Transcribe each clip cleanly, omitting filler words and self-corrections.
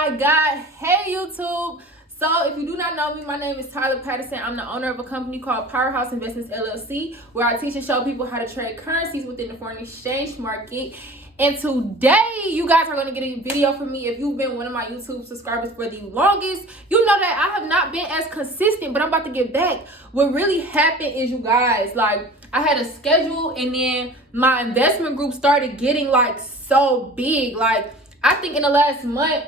my God. Hey, YouTube. So if you do not know me, my name is Tyler Patterson. I'm the owner of a company called Powerhouse Investments LLC, where I teach and show people how to trade currencies within the foreign exchange market. And today, you guys are going to get a video from me. If you've been one of my YouTube subscribers for the longest, you know that I have not been as consistent, but I'm about to get back. What really happened is, you guys, I had a schedule, and then my investment group started getting so big. I think in the last month,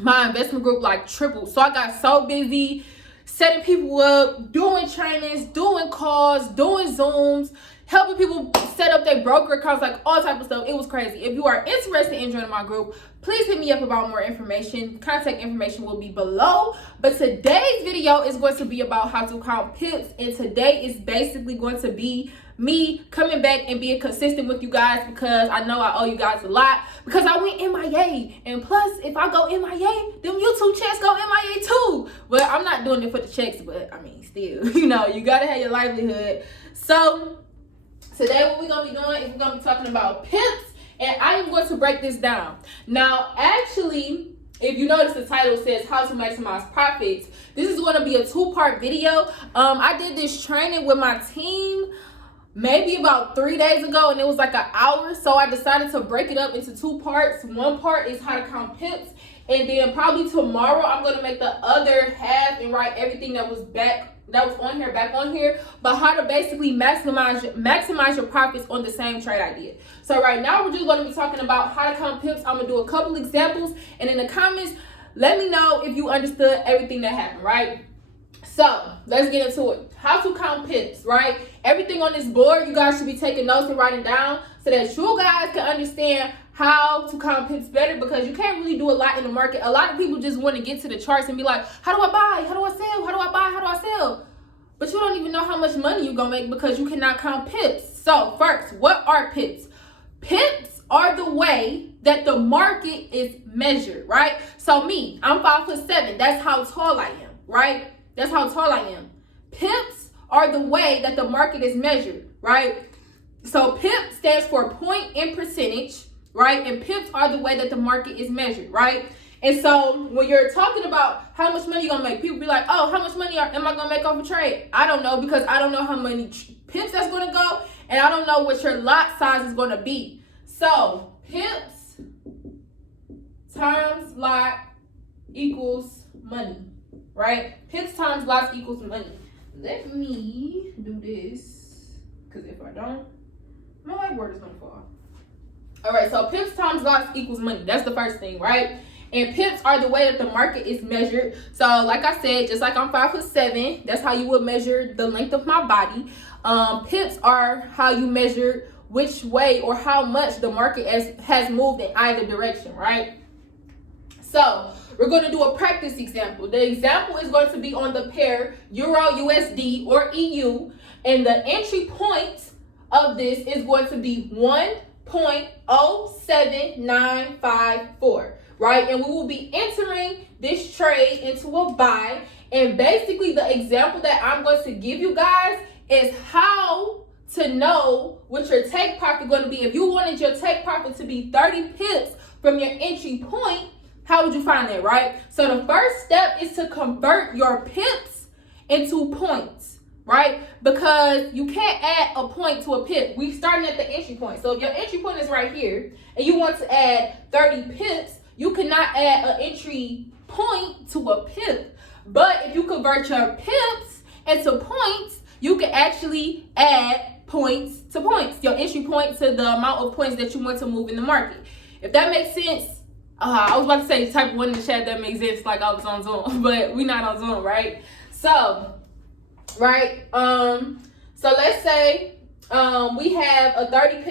my investment group tripled. So I got so busy setting people up, doing trainings, doing calls, doing Zooms, helping people set up their broker accounts, all type of stuff. It was crazy. If you are interested in joining my group, please hit me up about more information. Contact information will be below. But today's video is going to be about how to count pips, and today is basically going to be me coming back and being consistent with you guys, because I know I owe you guys a lot, because I went MIA, and plus if I go MIA, them YouTube checks go MIA too. But I'm not doing it for the checks, but I mean, still, you gotta have your livelihood. So today what we're gonna be doing is we're gonna be talking about pips, and I am going to break this down. Now, actually, if you notice, the title says how to maximize profits. This is going to be a two-part video. I did this training with my team maybe about 3 days ago, and it was an hour, so I decided to break it up into two parts. One part is how to count pips, and then probably tomorrow I'm going to make the other half and write everything that was on here back on here, but how to basically maximize your profits on the same trade I did. So right now we're just going to be talking about how to count pips. I'm going to do a couple examples, and in the comments let me know if you understood everything that happened, right? So let's get into it. How to count pips, right? Everything on this board, you guys should be taking notes and writing down so that you guys can understand how to count pips better, because you can't really do a lot in the market. A lot of people just want to get to the charts and be like, how do I buy? How do I sell? How do I buy? How do I sell? But you don't even know how much money you're going to make because you cannot count pips. So first, what are pips? Pips are the way that the market is measured, right? So I'm 5'7". That's how tall I am, right? That's how tall I am. Pips are the way that the market is measured, right? So PIP stands for point in percentage, right? And pips are the way that the market is measured, right? And so when you're talking about how much money you're going to make, people be like, oh, how much money am I going to make off a trade? I don't know, because I don't know how many pips that's going to go, and I don't know what your lot size is going to be. So pips times lot equals money, right? Pips times lots equals money. Let me do this, because if I don't, my whiteboard is going to fall. All right, so pips times lots equals money. That's the first thing, right? And pips are the way that the market is measured. So like I said, just like I'm 5'7", that's how you would measure the length of my body. Pips are how you measure which way or how much the market has moved in either direction, right? So we're going to do a practice example. The example is going to be on the pair Euro USD or EU, and the entry point of this is going to be 1.07954, right? And we will be entering this trade into a buy. And basically the example that I'm going to give you guys is how to know what your take profit is going to be. If you wanted your take profit to be 30 pips from your entry point, how would you find that, right? So the first step is to convert your pips into points, right? Because you can't add a point to a pip. We're starting at the entry point. So if your entry point is right here and you want to add 30 pips, you cannot add an entry point to a pip. But if you convert your pips into points, you can actually add points to points, your entry point to the amount of points that you want to move in the market. If that makes sense. I was about to say type 1 in the chat that makes sense, like I was on Zoom, but we're not on Zoom, right? So, right, so let's say we have a 30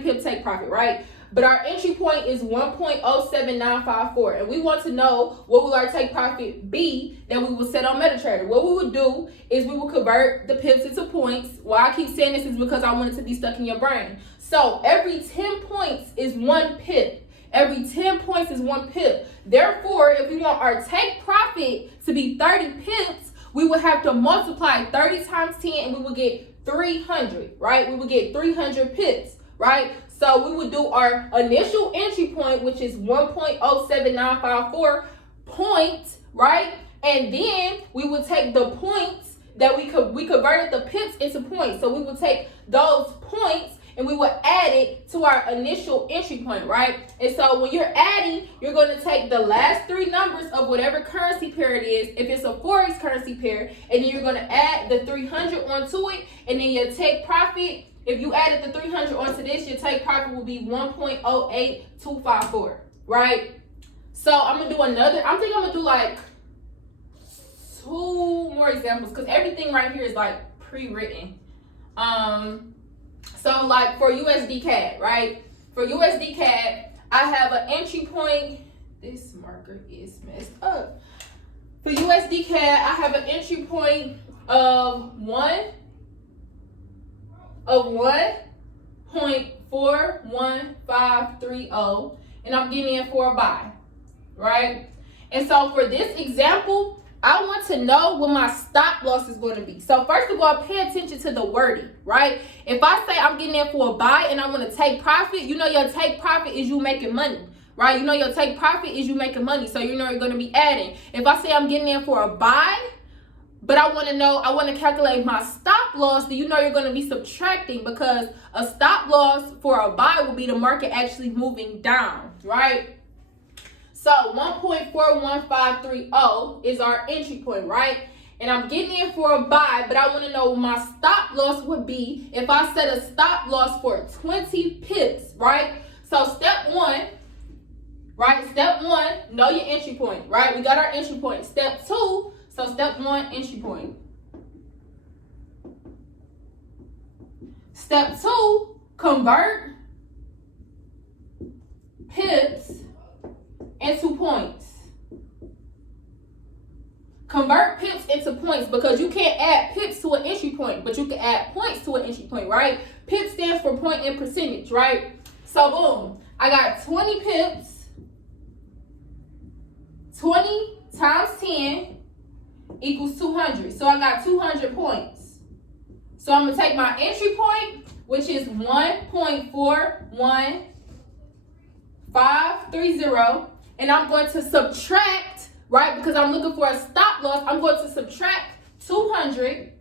pip take profit, right? But our entry point is 1.07954, and we want to know what will our take profit be that we will set on MetaTrader. What we would do is we will convert the pips into points. Why I keep saying this is because I want it to be stuck in your brain. So every 10 points is 1 pip. Every 10 points is 1 pip. Therefore, if we want our take profit to be 30 pips, we would have to multiply 30 times 10, and we would get 300, right? We would get 300 pips, right? So we would do our initial entry point, which is 1.07954 points, right? And then we would take the points that we converted the pips into points. So we would take those points and we would add it to our initial entry point, right? And so when you're adding, you're going to take the last three numbers of whatever currency pair it is, if it's a Forex currency pair, and then you're going to add the 300 onto it, and then your take profit, if you added the 300 onto this, your take profit will be 1.08254, right? So I'm going to do another, I think I'm going to do like 2 more examples because everything right here is like pre-written. So like for USD CAD, right? For USD CAD, I have an entry point. This marker is messed up. For USD CAD, I have an entry point of 1.41530, and I'm getting in for a buy, right? And so for this example, I want to know what my stop loss is going to be. So first of all, pay attention to the wording, right? If I say I'm getting in for a buy and I want to take profit, you know your take profit is you making money, right? You know your take profit is you making money. So you know you're going to be adding. If I say I'm getting in for a buy, but I want to calculate my stop loss, then you know you're going to be subtracting, because a stop loss for a buy will be the market actually moving down, right? So 1.41530 is our entry point, right? And I'm getting in for a buy, but I want to know what my stop loss would be if I set a stop loss for 20 pips, right? So step one, right? Step one, know your entry point, right? We got our entry point. Step two, so step one, entry point. Step two, convert pips into points. Convert pips into points, because you can't add pips to an entry point, but you can add points to an entry point, right? Pip stands for point in percentage, right? So boom, I got 20 pips. 20 times 10 equals 200. So I got 200 points. So I'm going to take my entry point, which is 1.41530, and I'm going to subtract, right, because I'm looking for a stop loss, I'm going to subtract 200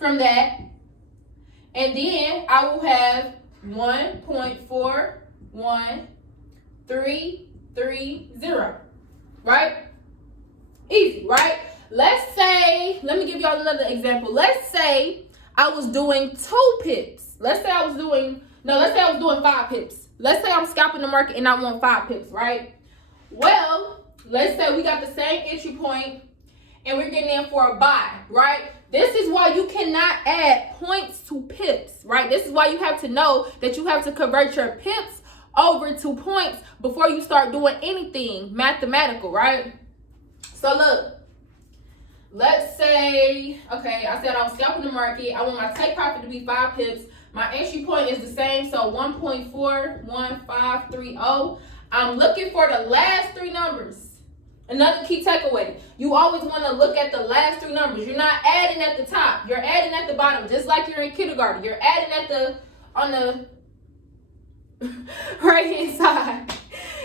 from that, and then I will have 1.41330, right? Easy, right? Let's say, let me give y'all another example. Let's say I was doing 2 pips. Let's say I was doing 5 pips. Let's say I'm scalping the market and I want 5 pips, right? Well, let's say we got the same entry point and we're getting in for a buy, right? This is why you cannot add points to pips, right? This is why you have to know that you have to convert your pips over to points before you start doing anything mathematical, right? So look, let's say, okay, I said I was scalping the market. I want my take profit to be 5 pips. My entry point is the same, so 1.41530. I'm looking for the last 3 numbers. Another key takeaway, you always want to look at the last 3 numbers. You're not adding at the top. You're adding at the bottom, just like you're in kindergarten. You're adding on the right-hand side.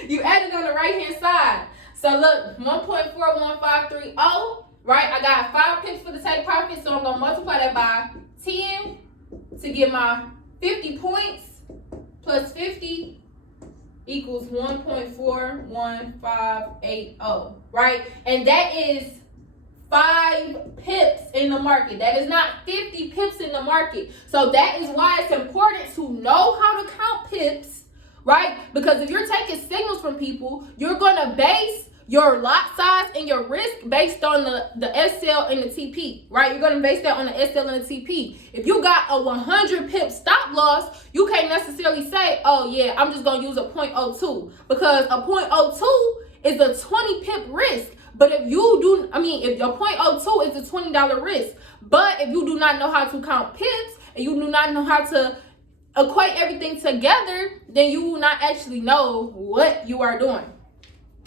You added on the right-hand side. So look, 1.41530, right? I got 5 pips for the take profit, so I'm going to multiply that by 10 to get my 50 points plus 50 equals 1.41580, right? And that is 5 pips in the market. That is not 50 pips in the market. So that is why it's important to know how to count pips, right? Because if you're taking signals from people, you're going to base your lot size and your risk based on the SL and the TP, right? You're going to base that on the SL and the TP. If you got a 100 pip stop loss, you can't necessarily say, oh yeah, I'm just going to use a 0.02, because a 0.02 is a 20 pip risk. But if your 0.02 is a $20 risk, but if you do not know how to count pips and you do not know how to equate everything together, then you will not actually know what you are doing.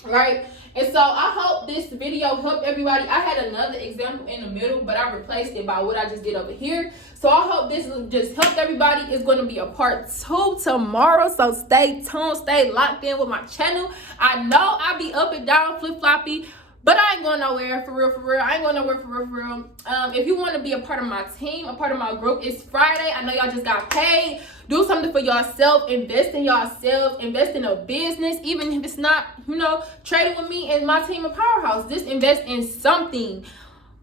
right? And so I hope this video helped everybody. I had another example in the middle, but I replaced it by what I just did over here. So I hope this just helped everybody. It's going to be a part 2 tomorrow, so stay tuned, stay locked in with my channel. I know I be up and down, flip-floppy, but I ain't going nowhere, for real. I ain't going nowhere, for real. If you want to be a part of my team, a part of my group, it's Friday. I know y'all just got paid. Do something for yourself. Invest in yourself. Invest in a business. Even if it's not, trading with me and my team of Powerhouse. Just invest in something.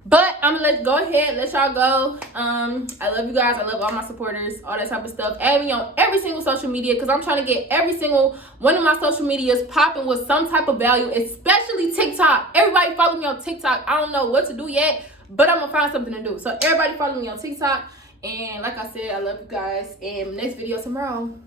But I'm going to go ahead, let y'all go. I love you guys. I love all my supporters, all that type of stuff. Add me on every single social media because I'm trying to get every single one of my social medias popping with some type of value, especially TikTok. Everybody follow me on TikTok. I don't know what to do yet, but I'm going to find something to do. So everybody follow me on TikTok. And like I said, I love you guys. And next video tomorrow.